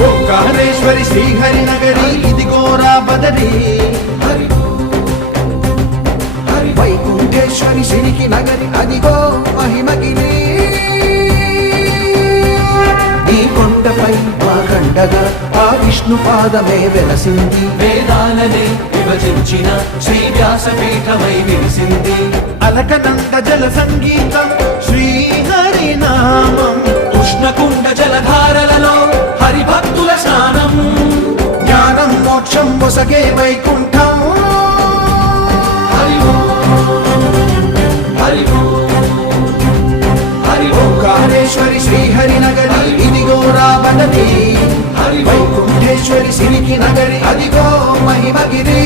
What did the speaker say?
ఓంకారేశ్వరి శ్రీహరి నగరి ఇదిగోరా బదరి వైకుంఠేశ్వరి సిరికి నగరి అదిగో మహిమగిరి ఈ కొండపై మా కండగా ఆ విష్ణు పాదమే వెలసింది వేదాలనే విభజించిన శ్రీ వ్యాసపీఠమై విరిసింది అలకనంద జల సంగీతం శ్రీహరి నామం ఉష్ణకుండ జలధారలలో హరిభక్తుల స్నానం జ్ఞానం మోక్షం మొసగే వైకుంఠం హరి హరి హరి ఓంకారేశ్వరి శ్రీహరి నగరి ఇదిగోరా బదరి హరి వైకుంఠేశ్వరి సిరికి నగరి అదిగో మహిమగిరి